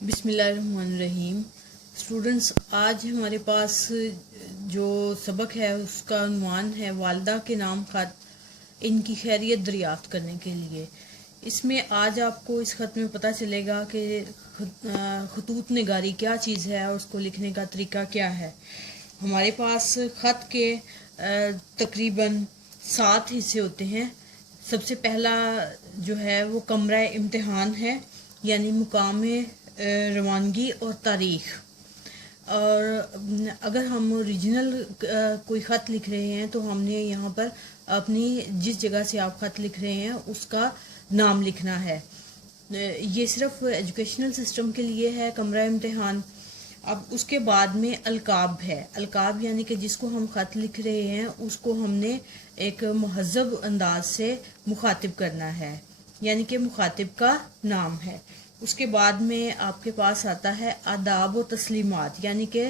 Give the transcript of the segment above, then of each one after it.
بسم اللہ الرحمن الرحیم۔ اسٹوڈنٹس، آج ہمارے پاس جو سبق ہے اس کا عنوان ہے والدہ کے نام خط، ان کی خیریت دریافت کرنے کے لیے۔ اس میں آج آپ کو اس خط میں پتہ چلے گا کہ خطوط نگاری کیا چیز ہے اور اس کو لکھنے کا طریقہ کیا ہے۔ ہمارے پاس خط کے تقریباً 7 حصے ہوتے ہیں۔ سب سے پہلا جو ہے وہ کمرہ امتحان ہے، یعنی مقام روانگی اور تاریخ۔ اور اگر ہم اوریجنل کوئی خط لکھ رہے ہیں تو ہم نے یہاں پر اپنی جس جگہ سے آپ خط لکھ رہے ہیں اس کا نام لکھنا ہے۔ یہ صرف ایجوکیشنل سسٹم کے لیے ہے کمرہ امتحان۔ اب اس کے بعد میں القاب ہے۔ القاب یعنی کہ جس کو ہم خط لکھ رہے ہیں اس کو ہم نے ایک مہذب انداز سے مخاطب کرنا ہے، یعنی کہ مخاطب کا نام ہے۔ اس کے بعد میں آپ کے پاس آتا ہے آداب و تسلیمات، یعنی کہ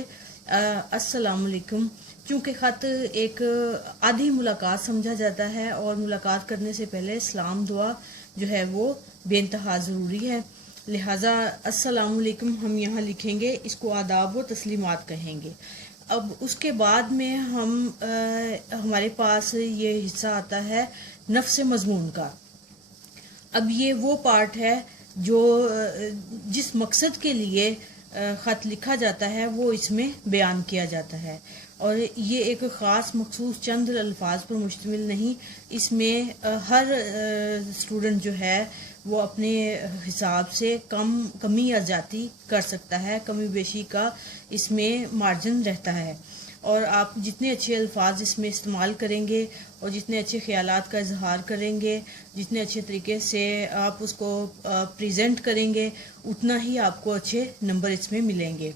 السلام علیکم۔ چونکہ خط ایک آدھی ملاقات سمجھا جاتا ہے اور ملاقات کرنے سے پہلے سلام دعا جو ہے وہ بے انتہا ضروری ہے، لہٰذا السلام علیکم ہم یہاں لکھیں گے، اس کو آداب و تسلیمات کہیں گے۔ اب اس کے بعد میں ہمارے پاس یہ حصہ آتا ہے نفس مضمون کا۔ اب یہ وہ پارٹ ہے جو جس مقصد کے لیے خط لکھا جاتا ہے وہ اس میں بیان کیا جاتا ہے، اور یہ ایک خاص مخصوص چند الفاظ پر مشتمل نہیں۔ اس میں ہر اسٹوڈنٹ جو ہے وہ اپنے حساب سے کمی یا زیادتی کر سکتا ہے، کمی بیشی کا اس میں مارجن رہتا ہے، اور آپ جتنے اچھے الفاظ اس میں استعمال کریں گے اور جتنے اچھے خیالات کا اظہار کریں گے، جتنے اچھے طریقے سے آپ اس کو پریزنٹ کریں گے، اتنا ہی آپ کو اچھے نمبر اس میں ملیں گے۔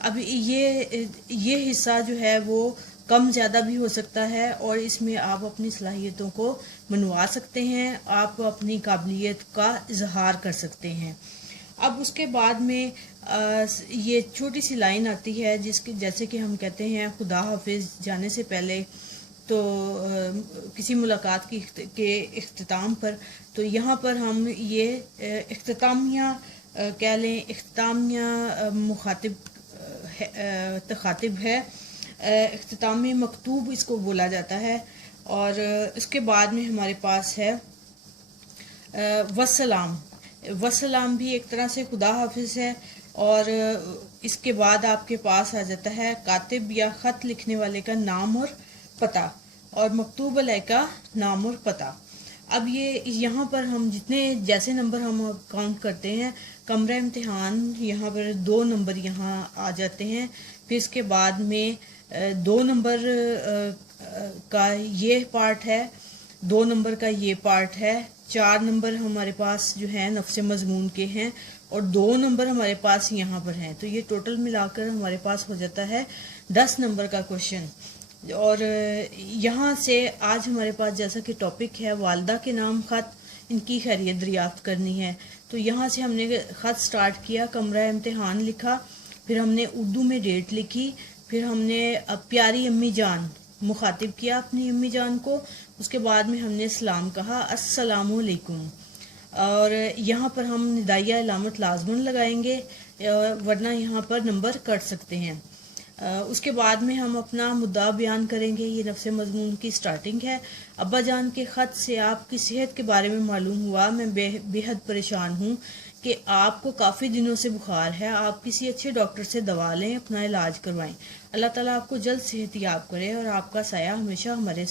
اب یہ حصہ جو ہے وہ کم زیادہ بھی ہو سکتا ہے، اور اس میں آپ اپنی صلاحیتوں کو منوا سکتے ہیں، آپ اپنی قابلیت کا اظہار کر سکتے ہیں۔ اب اس کے بعد میں یہ چھوٹی سی لائن آتی ہے جیسے کہ ہم کہتے ہیں خدا حافظ جانے سے پہلے، تو کسی ملاقات کے اختتام پر، تو یہاں پر ہم یہ اختتامیہ کہہ لیں، اختتامیہ تخاطب ہے، اختتامی مکتوب اس کو بولا جاتا ہے۔ اور اس کے بعد میں ہمارے پاس ہے وسلام۔ وسلام بھی ایک طرح سے خدا حافظ ہے، اور اس کے بعد آپ کے پاس آ جاتا ہے کاتب یا خط لکھنے والے کا نام اور پتہ، اور مکتوب علیہ کا نام اور پتہ۔ اب یہاں پر ہم جیسے نمبر ہم کاؤنٹ کرتے ہیں، کمرہ امتحان یہاں پر 2 نمبر یہاں آ جاتے ہیں، پھر اس کے بعد میں 2 نمبر کا یہ پارٹ ہے، 2 نمبر کا یہ پارٹ ہے، 4 نمبر ہمارے پاس جو ہیں نفس مضمون کے ہیں، اور 2 نمبر ہمارے پاس یہاں پر ہیں، تو یہ ٹوٹل ملا کر ہمارے پاس ہو جاتا ہے 10 نمبر کا کوشچن۔ اور یہاں سے آج ہمارے پاس جیسا کہ ٹاپک ہے والدہ کے نام خط، ان کی خیریت دریافت کرنی ہے، تو یہاں سے ہم نے خط سٹارٹ کیا، کمرہ امتحان لکھا، پھر ہم نے اردو میں ڈیٹ لکھی، پھر ہم نے پیاری امی جان مخاطب کیا اپنی امی جان کو، اس کے بعد میں ہم نے سلام کہا السلام علیکم، اور یہاں پر ہم ندائیہ علامت لازمن لگائیں گے، ورنہ یہاں پر نمبر کٹ سکتے ہیں۔ اس کے بعد میں ہم اپنا مدعا بیان کریں گے، یہ نفس مضمون کی سٹارٹنگ ہے۔ ابا جان کے خط سے آپ کی صحت کے بارے میں معلوم ہوا، میں بے حد پریشان ہوں کہ آپ کو کافی دنوں سے بخار ہے، آپ کسی اچھے ڈاکٹر سے دوا لیں، اپنا علاج کروائیں، اللہ تعالیٰ آپ کو جلد صحت یاب کرے اور آپ کا سایہ ہمیشہ ہمارے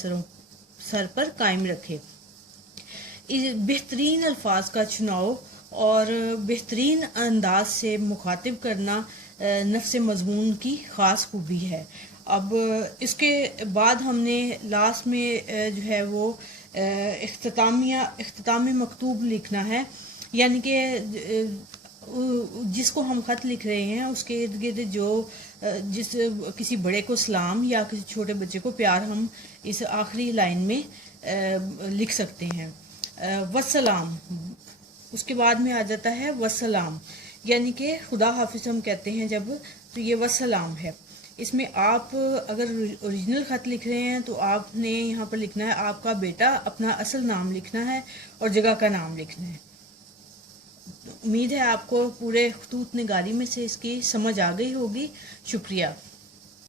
سر پر قائم رکھے۔ بہترین الفاظ کا چناؤ اور بہترین انداز سے مخاطب کرنا نفس مضمون کی خاص خوبی ہے۔ اب اس کے بعد ہم نے لاسٹ میں جو ہے وہ اختتامی مکتوب لکھنا ہے، یعنی کہ جس کو ہم خط لکھ رہے ہیں اس کے ارد گرد کسی بڑے کو سلام یا کسی چھوٹے بچے کو پیار ہم اس آخری لائن میں لکھ سکتے ہیں۔ وسلام، اس کے بعد میں آ جاتا ہے وسلام، یعنی کہ خدا حافظ ہم کہتے ہیں جب، تو یہ وسلام ہے۔ اس میں آپ اگر اوریجنل خط لکھ رہے ہیں تو آپ نے یہاں پر لکھنا ہے آپ کا بیٹا، اپنا اصل نام لکھنا ہے اور جگہ کا نام لکھنا ہے۔ امید ہے آپ کو پورے خطوط نگاری میں سے اس کی سمجھ آ گئی ہوگی. شکریہ.